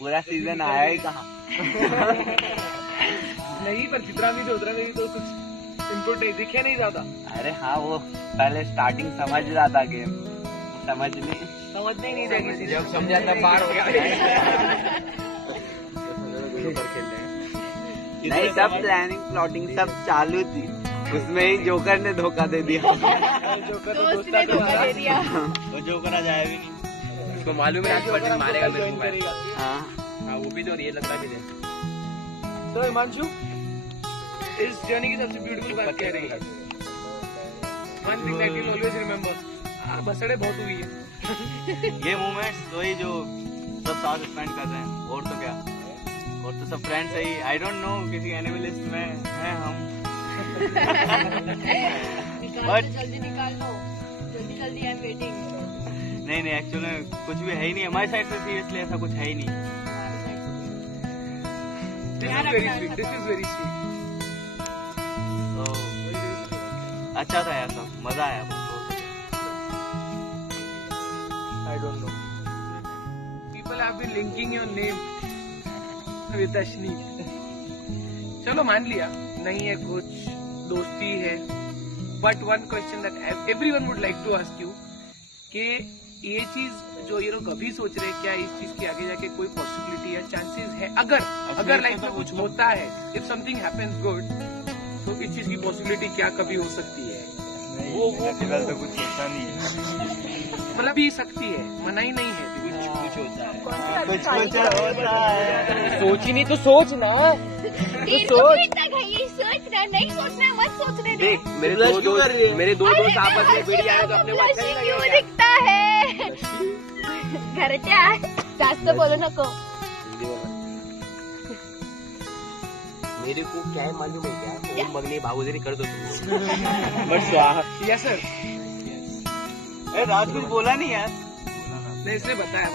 पूरा सीजन आया ही कहाँ। नहीं, पर जितना भी उतना भी तो कुछ इनपुट दिखे नहीं ज्यादा। अरे हाँ, वो पहले स्टार्टिंग समझ रहा था गेम, समझने ही नहीं देगी। जब समझा था पार हो गया। नहीं, सब प्लानिंग प्लॉटिंग सब चालू थी, उसमें ही जोकर ने धोखा दे दिया। दोस्त ने धोखा दे दिया। वो जोकर आज आया भी नहीं, उसको मालूम है आज पटेल मारेगा मेरे को। हाँ, वो भी तो ये लगता भी नहीं। तो हिमांशु, इस जर्नी की सबसे ब्यूटीफुल बात क्या रही? One thing that you'll always remember. बसड़े बहुत हुई है। ये मोमेंट्स वही जो सब साथ स्पेंड कर रहे हैं, और तो क्या, और तो सब फ्रेंड्स है ही। आई डोंट नो किसी एनिमलिस्ट में है हम। निकाल दो, जल्दी निकाल लो, जल्दी जल्दी, आई एम वेटिंग। नहीं, एक्चुअली में कुछ भी है ही नहीं हमारी साइड से, सीरियसली ऐसा कुछ है ही नहीं। This is very sweet. तो अच्छा था यार, सब मजा आया। I don't know. People have been linking your name with Ashni. चलो मान लिया नहीं है कुछ, दोस्ती है, but one question that everyone would like to ask you कि ये चीज जो ये लोग अभी सोच रहे हैं, क्या इस चीज के आगे जाके कोई पॉसिबिलिटी या चांसेस है? अगर लाइफ में कुछ होता है, if something happens good, तो इस चीज की पॉसिबिलिटी क्या कभी हो सकती है? वो तो कुछ सोचा नहीं है, मतलब भी सकती है, मना ही नहीं है। कुछ होता है, कुछ होता है। सोच ही नहीं तो सोच ना। सोच रहा, नहीं सोचना, मत सोचने दे। देख मेरे दो दोस्त आपस में भिड़ जाए तो अपने को अच्छा नहीं क्यों लगेगा। दिखता है? घरच्या जास्त बोलू नको। मेरे को क्या है मालूम है क्या, ओम मगली बाबूजी कर दो तुम। बट स्वाहा। Yes sir. रात कुछ बोला नहीं यार। नहीं, इसने बताया।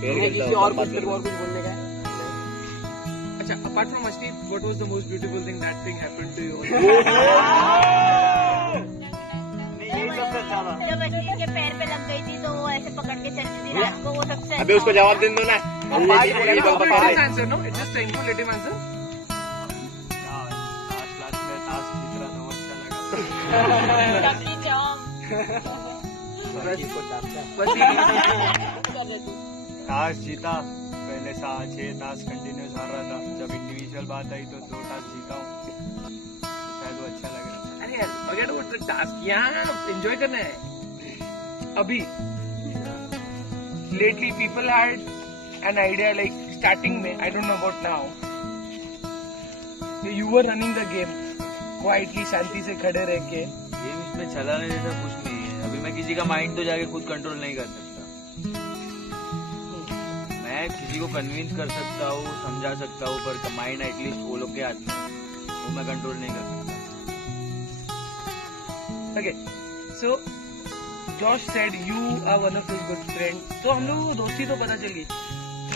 किसी और कुछ बोलने का है? अच्छा, apart from Ashni, what was the most beautiful thing that thing happened to you? नहीं, यही सबसे अच्छा था। जब अश्विन के पैर पे लग गई थी तो वो ऐसे पकड़ के चलती थी रात को, वो सबसे अबे उसको जवाब दे दो ना। Let him answer, no? It's just time to let him answer. Last में टास्क जीत रहा था, वो अच्छा लगा। डबली जॉब। टास्क जीता, पहले 6 टास्क कंटिन्यूस हार रहा था, जब इंडिविजुअल बात आई तो 2 टास्क जीता हूँ, शायद वो अच्छा लग रहा है। अरे यार, forget about the task, यहाँ enjoy करना है। अभी lately people had an idea like starting में, I don't know about now, you were running the game quietly, शांति से खड़े रह के। गेम इसमें चलाने जैसा कुछ नहीं है। अभी मैं किसी का माइंड तो जाके खुद कंट्रोल नहीं कर सकता। मैं किसी को कन्विंस कर सकता हूँ, समझा सकता हूँ, पर माइंड एटलीस्ट वो लोग के हाथ में, वो मैं कंट्रोल नहीं कर सकता। Okay, so Josh said you are one of his good friends. तो हम लोगों को दोस्ती तो पता चल गई।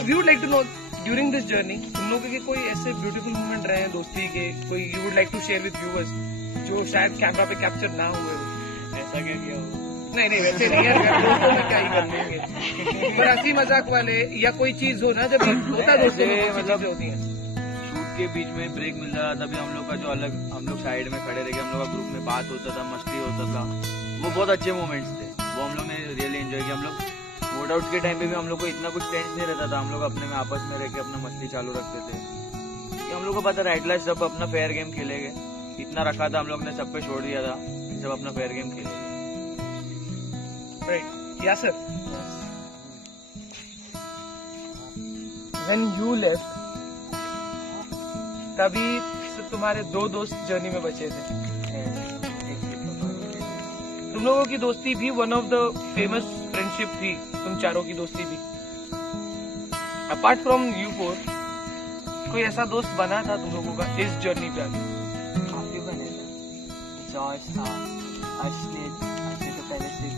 We would like to know during this journey, तुम लोगों के कोई ऐसे beautiful moment रहे हैं दोस्ती के, कोई you would like to share with viewers जो शायद कैमरा पे कैप्चर ना हुए हो? ऐसा क्या किया हो? नहीं, वैसे नहीं यार, दोस्तों में क्या ही कर लेंगे, पर हंसी मजाक वाले या कोई चीज हो ना, जब होता है दोस्तों में मतलब होती है। शूट के बीच में ब्रेक मिल रहा था, तभी हम लोग का जो अलग, हम लोग साइड में खड़े रह के हम लोग का ग्रुप में बात होता था, मस्ती होता था, वो बहुत अच्छे मोमेंट्स थे। वो हम लोग ने रियली एंजॉय किया। हम लोग वोट आउट के टाइम पे भी हम लोग को इतना कुछ टेंशन नहीं रहता था, हम लोग अपने में आपस में रह के अपना मस्ती चालू रखते थे, कि हम लोग को पता राइट लास्ट सब अपना फेयर गेम खेलेंगे। इतना रखा था हम लोग ने, सब पे छोड़ दिया था, सब अपना फेयर गेम खेलेंगे। Right. Yes, sir. When you left, तभी से तुम्हारे 2 दोस्त जर्नी में बचे थे। तुम लोगों की दोस्ती भी one of the famous friendship थी, तुम चारों की दोस्ती भी। अपार्ट फ्रॉम यू 4, कोई ऐसा दोस्त बना था तुम लोगों का इस जर्नी पे आगे? काफी बने थे। जॉर्ज था, अश्नी तो पहले से,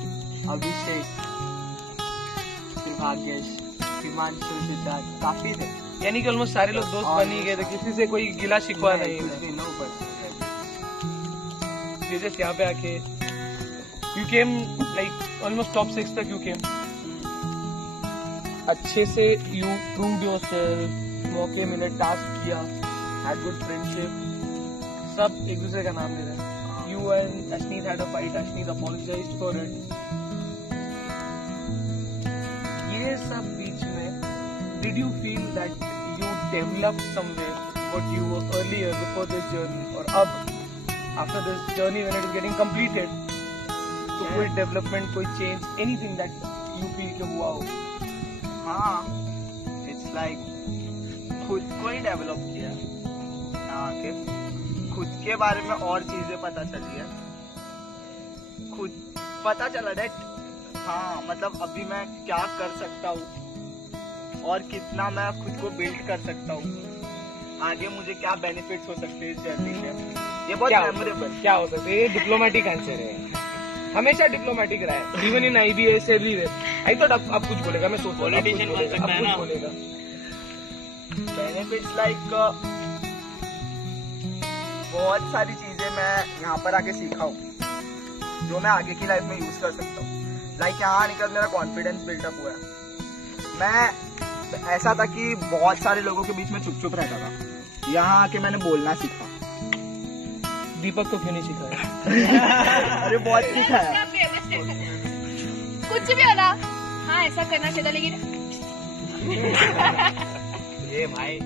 अभिषेक, फिर भाग्येश, हिमांशु, सिद्धार्थ, काफी थे। यानी कि ऑलमोस्ट सारे लोग दोस्त बन ही गए थे, किसी से कोई गिला शिकवा नहीं कुछ भी नो बट जस्ट यहाँ पे आके you came like almost top 6 तक यू केम। अच्छे से यू प्रूव योरसेल्फ, मौके मिले, टास्क किया, हैड गुड फ्रेंडशिप, सब एक दूसरे का नाम ले रहे हैं. You and Ashneet had a fight, Ashneet apologised for it. ये सब बीच में did you feel that you developed somewhere what you were earlier before this journey, और अब after this journey when it is getting completed, तो कोई डेवलपमेंट, कोई change, anything that you feel कि हुआ हो? हाँ, इट्स लाइक खुद को ही डेवलप किया यहाँ के, खुद के बारे में और चीजें पता चली है, खुद पता चला डेट हाँ मतलब अभी मैं क्या कर सकता हूँ और कितना मैं खुद को बिल्ड कर सकता हूँ, आगे मुझे क्या बेनिफिट्स हो सकते हैं इस जर्नी से. ये बहुत मेमोरेबल. क्या हो सकता है? ये डिप्लोमेटिक आंसर है, हमेशा डिप्लोमेटिक रहा है, even in IBS everywhere. I thought अब कुछ बोलेगा, मैं सोच Politician बन सकता है ना. बोलेगा. बेनिफिट्स लाइक बहुत सारी चीजें मैं यहाँ पर आके सीखा हूँ जो मैं आगे की लाइफ में यूज कर सकता हूँ. लाइक यहाँ आने के बाद मेरा कॉन्फिडेंस बिल्डअप हुआ है. मैं ऐसा था कि बहुत सारे लोगों के बीच में चुप चुप रहता था, यहाँ आके मैंने बोलना सीखा. दीपक को क्यों नहीं सिखाया? अरे बहुत सीखा है. कुछ भी हो ना, हाँ ऐसा करना चाहिए, लेकिन ये भाई